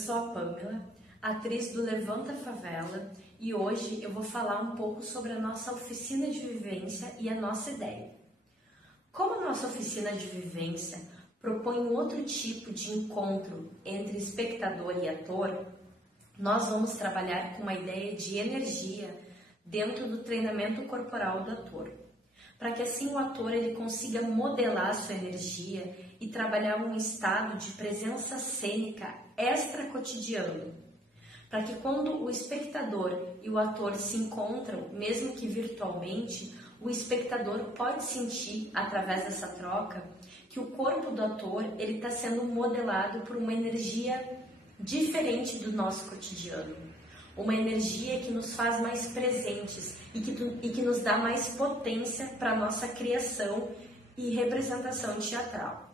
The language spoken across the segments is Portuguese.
sou a Pamela, atriz do Levanta Favela, e hoje eu vou falar um pouco sobre a nossa oficina de vivência e a nossa ideia. Como a nossa oficina de vivência propõe um outro tipo de encontro entre espectador e ator, nós vamos trabalhar com uma ideia de energia dentro do treinamento corporal do ator, para que assim o ator ele consiga modelar sua energia e trabalhar um estado de presença cênica extra-cotidiano, para que quando o espectador e o ator se encontram, mesmo que virtualmente, o espectador pode sentir, através dessa troca, que o corpo do ator ele está sendo modelado por uma energia diferente do nosso cotidiano. Uma energia que nos faz mais presentes e que nos dá mais potência para a nossa criação e representação teatral.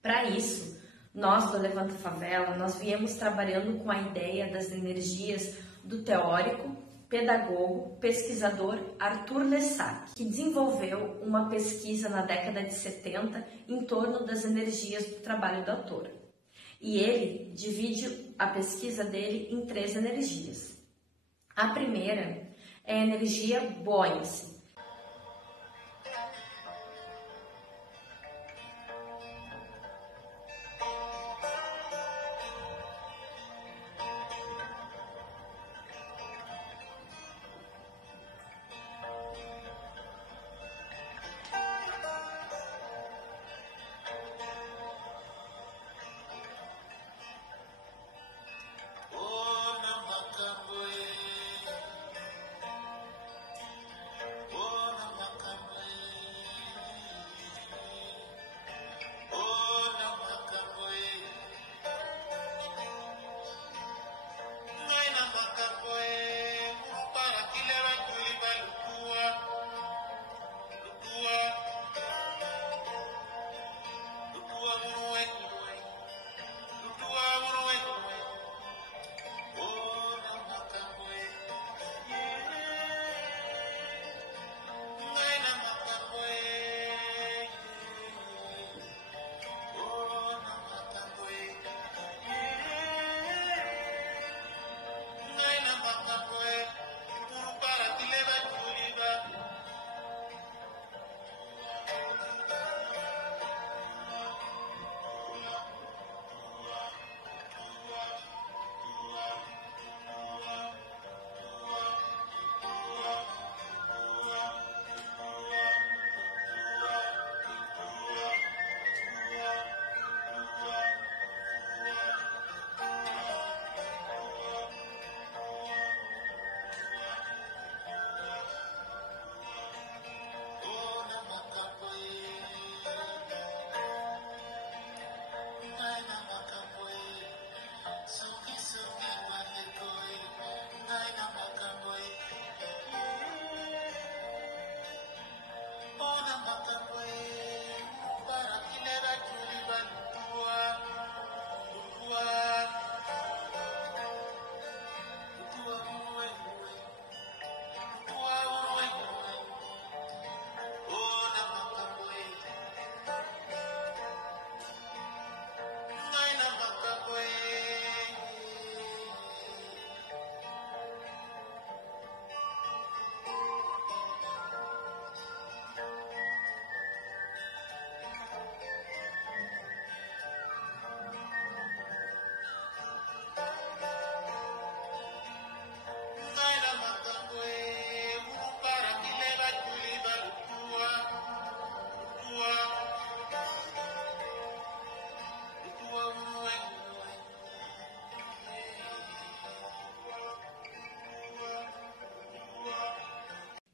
Para isso, nós do Levanta Favela, nós viemos trabalhando com a ideia das energias do teórico, pedagogo, pesquisador Arthur Lessac, que desenvolveu uma pesquisa na década de 70 em torno das energias do trabalho do ator. E ele divide a pesquisa dele em 3 energias. A primeira é a energia buoyancy.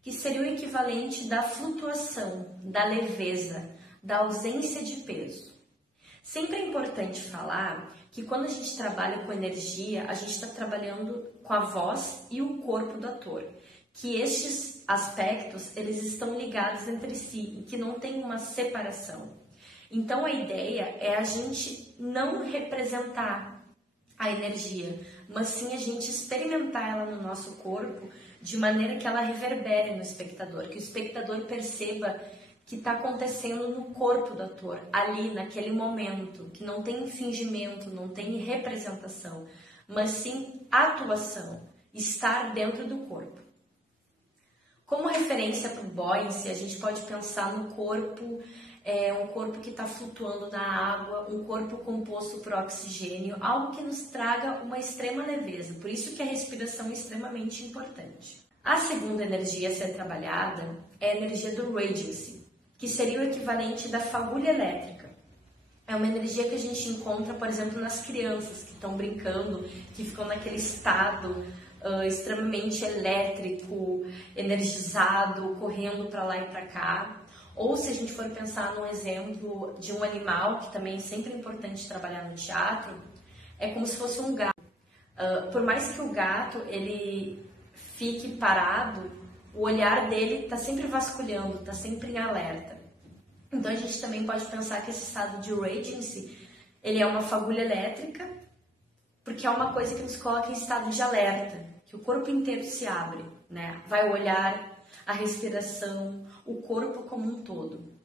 Que seria o equivalente da flutuação, da leveza, da ausência de peso. Sempre é importante falar que quando a gente trabalha com energia, a gente está trabalhando com a voz e o corpo do ator, que estes aspectos eles estão ligados entre si e que não tem uma separação. Então a ideia é a gente não representar a energia, mas sim a gente experimentar ela no nosso corpo de maneira que ela reverbere no espectador, que o espectador perceba que está acontecendo no corpo do ator, ali, naquele momento, que não tem fingimento, não tem representação, mas sim atuação, estar dentro do corpo. Como referência para o buoyancy, a gente pode pensar no corpo, um corpo que está flutuando na água, um corpo composto por oxigênio, algo que nos traga uma extrema leveza, por isso que a respiração é extremamente importante. A segunda energia a ser trabalhada é a energia do radiancy, que seria o equivalente da fagulha elétrica. É uma energia que a gente encontra, por exemplo, nas crianças que estão brincando, que ficam naquele estado extremamente elétrico, energizado, correndo para lá e para cá. Ou se a gente for pensar num exemplo de um animal, que também é sempre importante trabalhar no teatro, é como se fosse um gato. Por mais que o gato ele fique parado, o olhar dele está sempre vasculhando, está sempre em alerta. Então a gente também pode pensar que esse estado de radiancy, ele é uma fagulha elétrica, porque é uma coisa que nos coloca em estado de alerta, que o corpo inteiro se abre, né? Vai o olhar, a respiração, o corpo como um todo.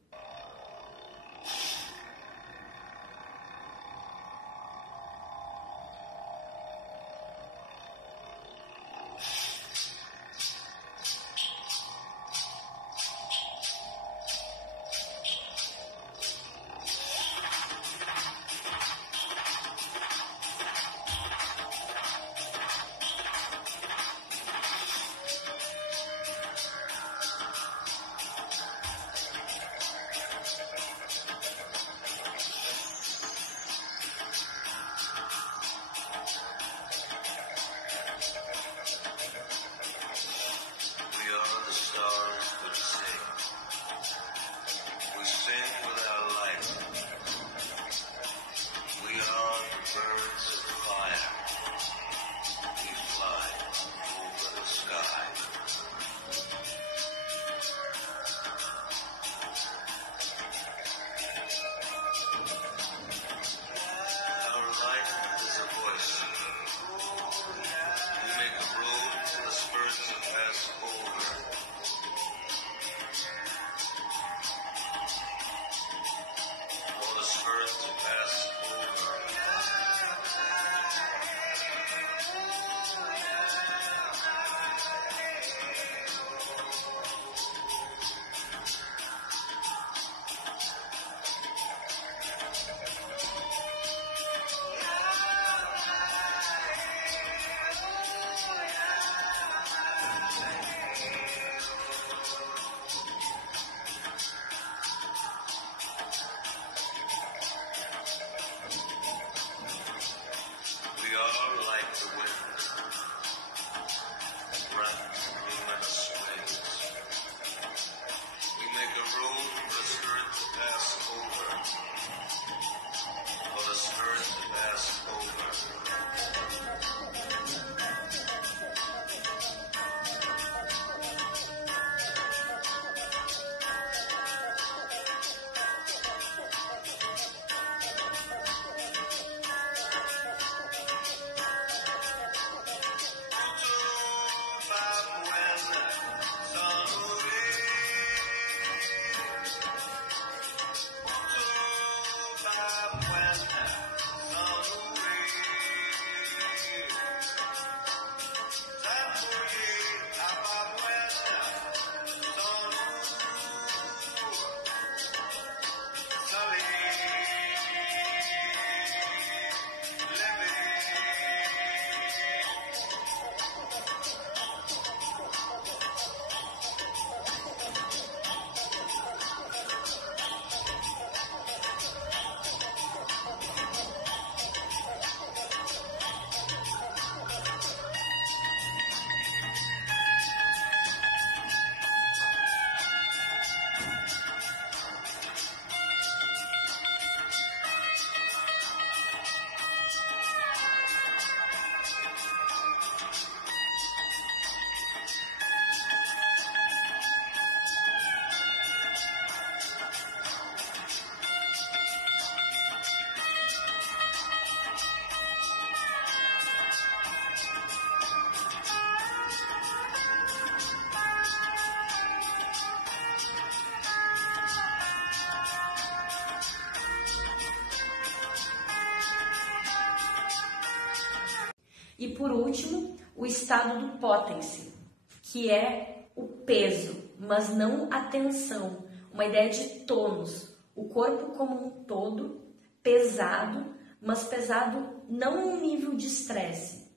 E por último, o estado do potency, que é o peso, mas não a tensão, uma ideia de tônus, o corpo como um todo, pesado, mas pesado não em um nível de estresse.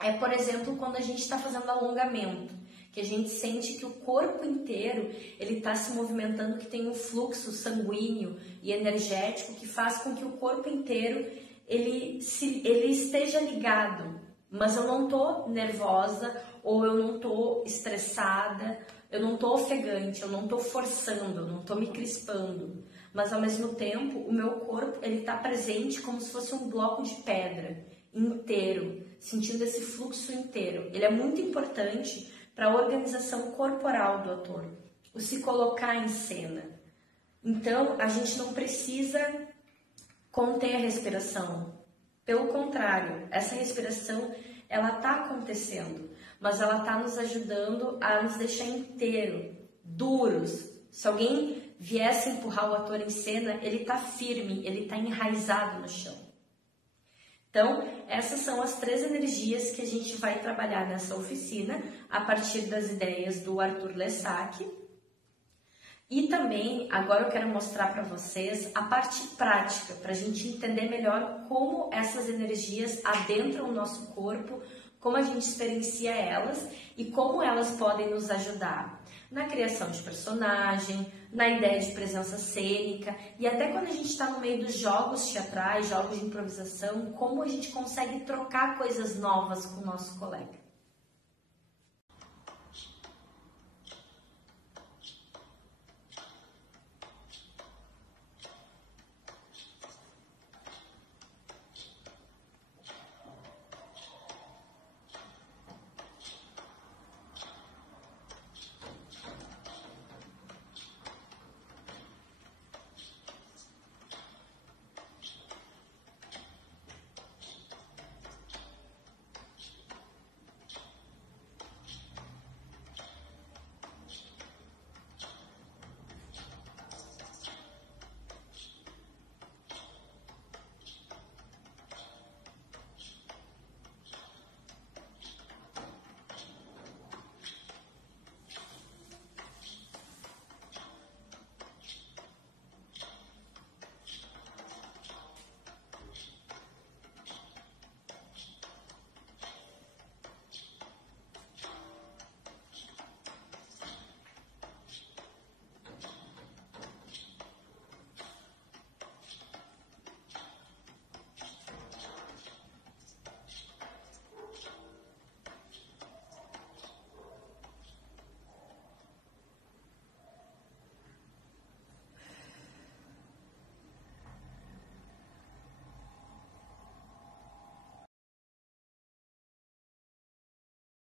É, por exemplo, quando a gente está fazendo alongamento, que a gente sente que o corpo inteiro ele está se movimentando, que tem um fluxo sanguíneo e energético que faz com que o corpo inteiro ele esteja ligado, mas eu não estou nervosa ou eu não estou estressada, eu não estou ofegante, eu não estou forçando, eu não estou me crispando, mas ao mesmo tempo o meu corpo ele está presente como se fosse um bloco de pedra inteiro, sentindo esse fluxo inteiro. Ele é muito importante para a organização corporal do ator, o se colocar em cena. Então, a gente não precisa conter a respiração. Pelo contrário, essa respiração, ela está acontecendo, mas ela está nos ajudando a nos deixar inteiro, duros. Se alguém viesse empurrar o ator em cena, ele está firme, ele está enraizado no chão. Então, essas são as 3 energias que a gente vai trabalhar nessa oficina a partir das ideias do Arthur Lessac. E também, agora eu quero mostrar para vocês a parte prática, para a gente entender melhor como essas energias adentram o nosso corpo, como a gente experiencia elas e como elas podem nos ajudar na criação de personagem, na ideia de presença cênica e até quando a gente está no meio dos jogos teatrais, jogos de improvisação, como a gente consegue trocar coisas novas com o nosso colega.